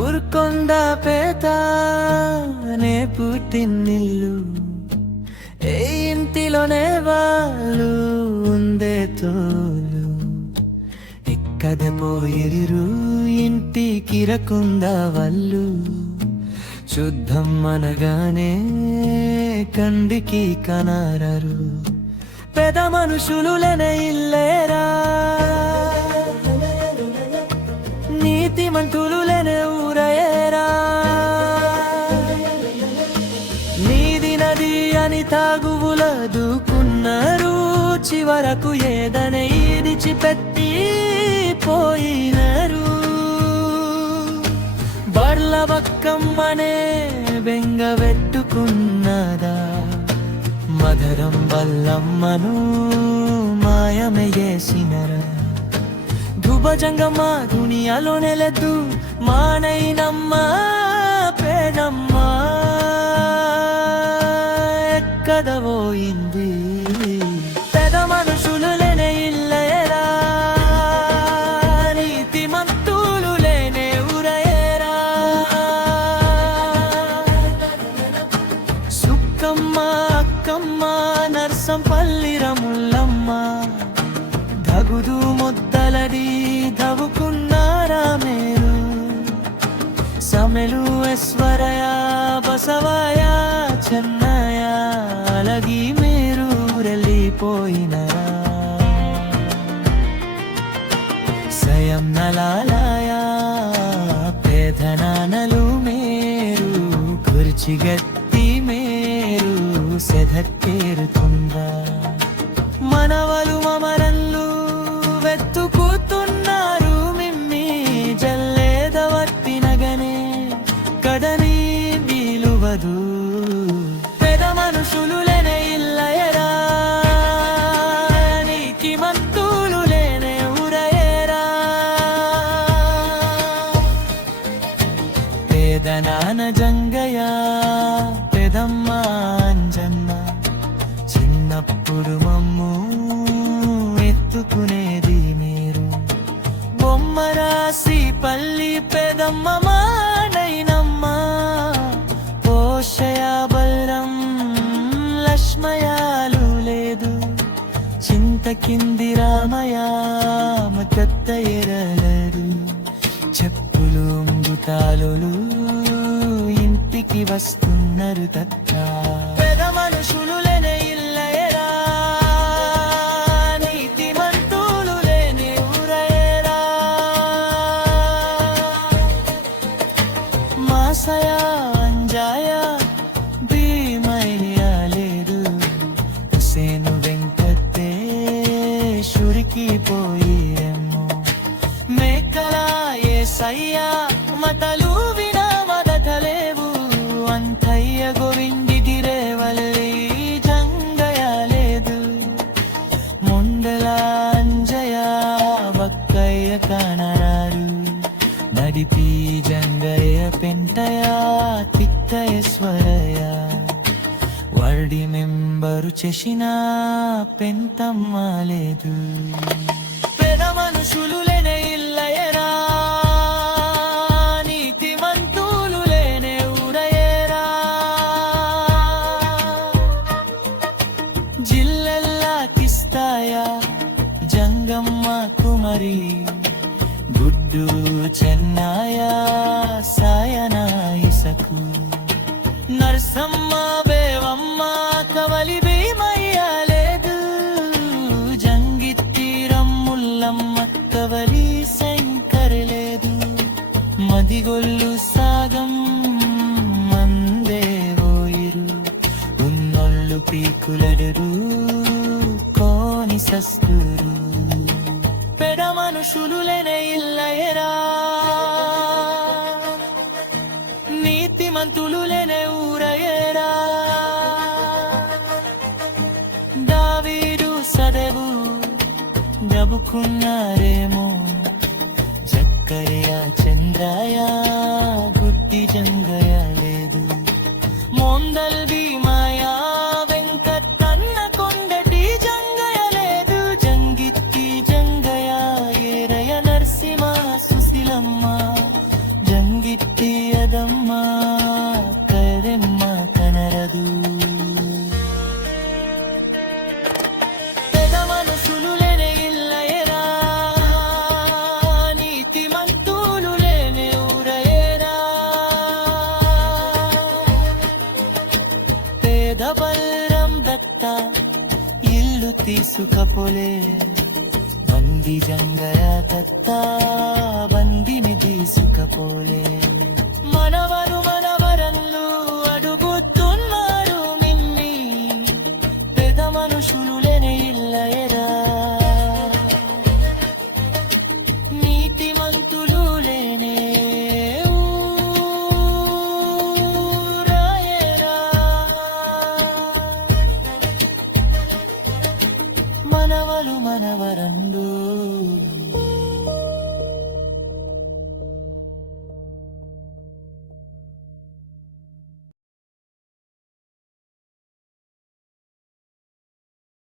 ఊరుకొండ పేతనే పుట్టినిల్లు ఏ ఇంటిలోనే వాళ్ళు ఉందే తోలు ఇక్కడే పోయిరు ఇంటికి రకుండా వాళ్ళు శుద్ధం అనగానే కండికి కనారరు పెద మనుషులు లేనే ఇల్లేరా నీతి మంతులు లేనే ఊరయేరా నీది నది అని తాగువుల దూకున్నారు చివరకు ఏదనే ఈడిచిపెట్టి పోయినరు బర్ల బక్కమ్మనే బెంగబెట్టుకున్నదా మధురం బల్లమ్మను మాయమే చేసినరా ధుభజంగమ్మ దునియాలో నెలదు మానైనమ్మ పేదమ్మ ఎక్కడ పోయింది పెద మనుషులు లేనే ఇల్లేరా నీతి మంతులు లేనే ఊరయేరా సుక్కమ్మ అక్కమ్మ నర్సంపల్లి రముల్లమ్మ దగుదు ముద్దలడి దవుకున్నారా మీరు సమెలు ఐశ్వర్య బసవయ చెన్నయ అలగి మీరు వెళ్ళిపోయినరా సయం నలాలయ పేదనానలు మీరు కుర్చిగత్తి మీరు సెదక్కేరుతుందా మనవలు మమరన్లు వెతుకుతున్నారు మిమ్మి జల్లేదవట్టినగనే కడని వీలువదు పెద మనుషులు లేనే ఇల్లయరా నీకి మంతులు లేనే ఊరయేరా పేద నాన్న జంగయ్య పెదమ్మ అంజన్న చిన్నప్పుడు మమ్ము ఎత్తుకునేది మీరు బొమ్మరాసి పల్లి పెదమ్మ మానైనమ్మ పోషయ బల్రం లక్ష్మయాలు లేదు చింత కింది రామయ మత్త ఎరలరు చెప్పులు ఉంగుతాలు ఇంటికి వస్తున్నారు తక్క పెద మనుషులు లేనే ఇల్లయరా నీతి మంతులు లేని ఊరయేరా మాసయ అంజాయ భీమయ్య లేదు సేను వెంకటేశ్వరికి పోయిరెమ్మో మేకల ఏసయ్య మతలు వినా మదతలేవు అంతయ్య గోవింది దిరేవల్లి జంగయ లేదు ముండల అంజయ బక్కయ్య కనరారు నడిపి జంగయ్య పెంటయ తిక్కయేశ్వరయ్య వర్డి మెంబరు చేసిన పెంతమ్మ లేదు పెద మనుషులు లేనే ఇల్లయరా నీతి మంతులు లేనే ఊరయేరా జిల్లెల్లా కిస్తాయ జంగమ్మ కుమరి గుడ్డు చెన్నాయ సాయన ఇసకు నర్సమ్మ బేవమ్మ కవలి భీమయ్య లేదు జంగిత్తి రమ్ముల్లమ్మ కవలి శంకర్ లేదు మదిగొల్లు సాగం మందే పోయిరు ఉన్నొల్లు పీకులడు కోని సస్తురు పెడ మనుషులు లేనే ఇల్లయరా నీతి మంతులు లేనే ఊరయేరా దావీదు సదవు దబుకున్నారేమో జక్కరయ చంద్రాయ గుడ్డి జంగయ లేదు మోందల్ భీమాయ వెంకటన్న కొండటి జంగయ లేదు జంగిత్తి జంగయ ఏరయ నరసింహ సుశీలమ్మ జంగిత్తి ఇసుక పొలే